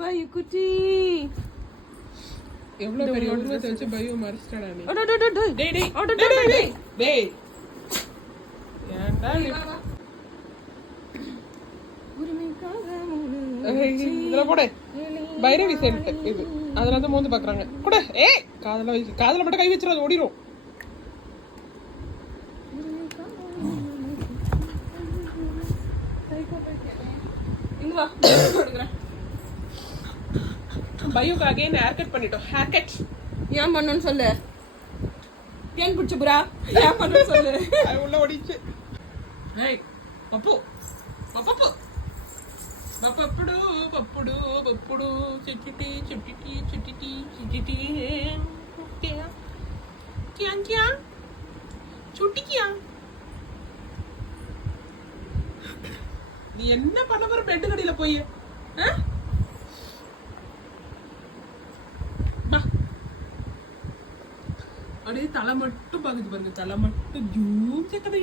பையு குட்டி எவ்வளவு பெரிய உருவத்தை வச்சு பயோ மறைச்சிட்டடா நீ. டேய் டேய் டேய் டேய் ஏன்டா இதுல போடு பைரவி சென்ட் இது அதுல வந்து மோந்து பாக்குறாங்க கூட. ஏய் காதல மட்டும் கை வச்சிரு, அது ஓடிரும். பையோக்கு அகைன் ஹேர் கட் பண்ணிட்டோம். ஹேர் கட் ஏன் பண்ணணும்னு சொல்லு. ஏன் பிடிச்ச புறா ஏன் பண்ணணும்னு சொல்லு. அது உள்ள ஓடிச்சு. ஏய் பப்பு பப்பு பப்புடு பப்புடு பப்புடு சிட்டிட்டி சிட்டிட்டி சிட்டிட்டி சிட்டிட்டி கியா கியா கியா சுட்டி கியா. நீ என்ன பண்ண போற பெட் கடியில போய்? அப்படியே தலை மட்டும் பாக்குது பாருங்க, தலை மட்டும் ஜூம் செக்கதே.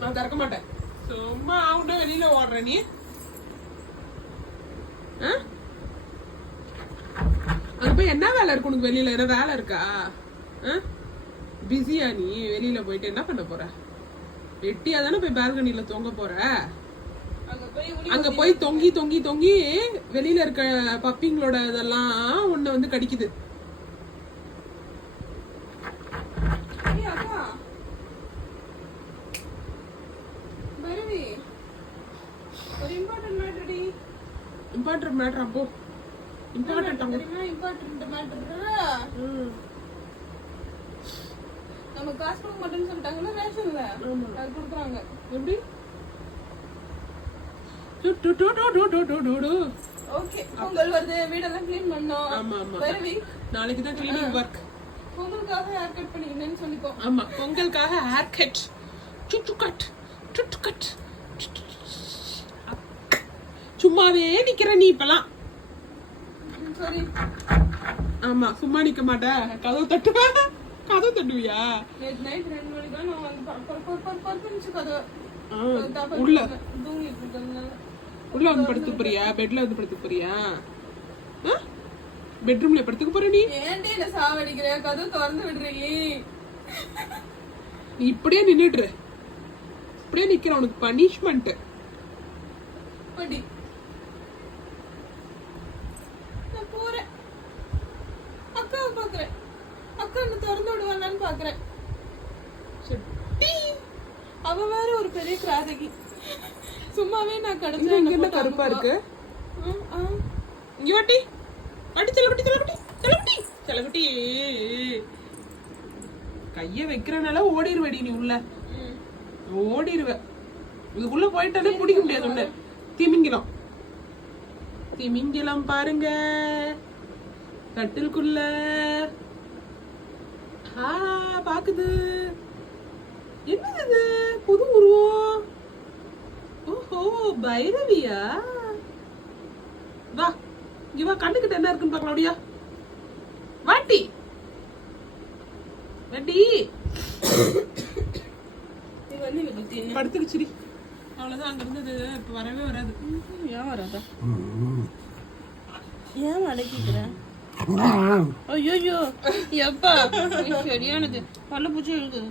நான் திறக்க மாட்டேன், சும்மா ஆவுண்டா வெளியில ஓடுற நீ. அங்க போய் என்ன வேலை இருக்கு உனக்கு? வெளியில என்ன வேலை இருக்கா? பிஸியா நீ? வெளியில போயிட்டு என்ன பண்ண போற? வெட்டியா தானே போய் பால்கனில தொங்க போற. அங்க போய் தொங்கி தொங்கி தொங்கி வெளியில இருக்க பப்பிங்களோட இதெல்லாம் உன்னை வந்து கடிக்குது. Important matter. அப்போ இம்பார்ட்டன்ட் நம்ம காசு கொடுக்க மாட்டேன்னு சொல்லிட்டாங்கல்ல ரேஷன்ல, அது கொடுக்குறாங்க. எப்படி? ஓகே, பொங்கல் வருது, வீடெல்லாம் க்ளீன் பண்ணோம். ஆமா ஆமா, பரவி நாளைக்கு தான் க்ளீனிங் வொர்க். பொங்கலுக்காக ஹேர் கட் பண்ணிக்கணும்னு சொல்லிக்கோ. ஆமா, பொங்கலுக்காக ஹேர் கட், சுட்டு கட், சுட்டு கட். சும்மாவே நிக்கிற நீ இப்பலாம். சரி. ஆமா, சும்மா நிக்க மாட்டே. கதவு தட்டுவ, கதவு தட்டுவியா? நேத்து நைட் 2 மணிக்கு தான் நான் வந்து பர்பன்ச்சு கதவு உள்ள தூங்கிட்டு இருக்கேன். உள்ள வந்து படுத்து போறியா? பெட்ல வந்து படுத்து போறியா? பெட்ரூம்ல படுத்துக்க போற நீ? ஏன்டே என்ன சாவடிக்கிற? கதவு திறந்து விடுறீ. நீ இப்படியே நின்னுடுற, இப்படியே நிக்கிற. உனக்கு பனிஷ்மெண்ட். படி நான் போறேன். அக்காவை பாக்குறேன். அக்கா என்ன திறந்து விடுவான்னு பாக்குறேன். அவ வேற ஒரு பெரிய கிராதகி. சும்மாவே நான் கடந்து இங்க என்ன கருப்பா இருக்கு? இங்க வாட்டி வாட்டி, செல்லகுட்டி செல்லகுட்டி செல்லகுட்டி செல்லகுட்டி. கைய வைக்கிறனால ஓடிடுவடி நீ. உள்ள ஓடிடுவ. இதுக்குள்ள போயிட்டாலே பிடிக்க முடியாது உன்ன. திமிங்கிலம் திமிங்கிலம் பாருங்க கட்டிலுக்குள்ள பாக்குது. என்னது இது? புது உருவம். ஓஹோ, பைரவியா? வா இங்க வா, கண்ணுக்கிட்ட என்ன இருக்குன்னு பாக்கலாம். அப்படியா வாட்டி வாட்டி படுத்துக்குச்சிரி. அவ்வளவுதான். அங்க இருந்தது இப்ப வரவே வராது. ஏன் வராதா? ஏன் அடக்கிக்கிறேன்? ஐயோ எப்பா சரியானது. பல்ல பூச்சி இருக்குது.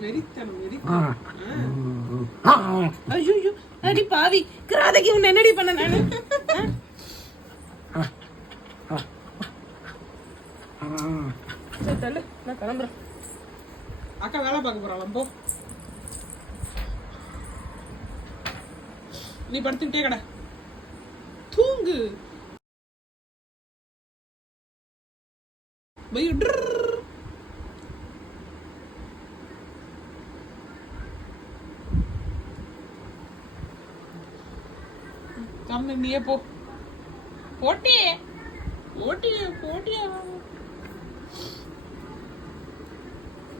வெறித்தனம் வெறித்தனம். ஐயோ அடி பாவி கிராதகி, உன்னை என்னடி பண்ண நானு? தள்ளு, நான் கிளம்புறேன். அக்கா வேலை பார்க்க போறாளாம். போ, நீ படுத்துக்கிட்டே கடை, தூங்கு. நீயே போ. போட்டியே போட்டியே போட்டியா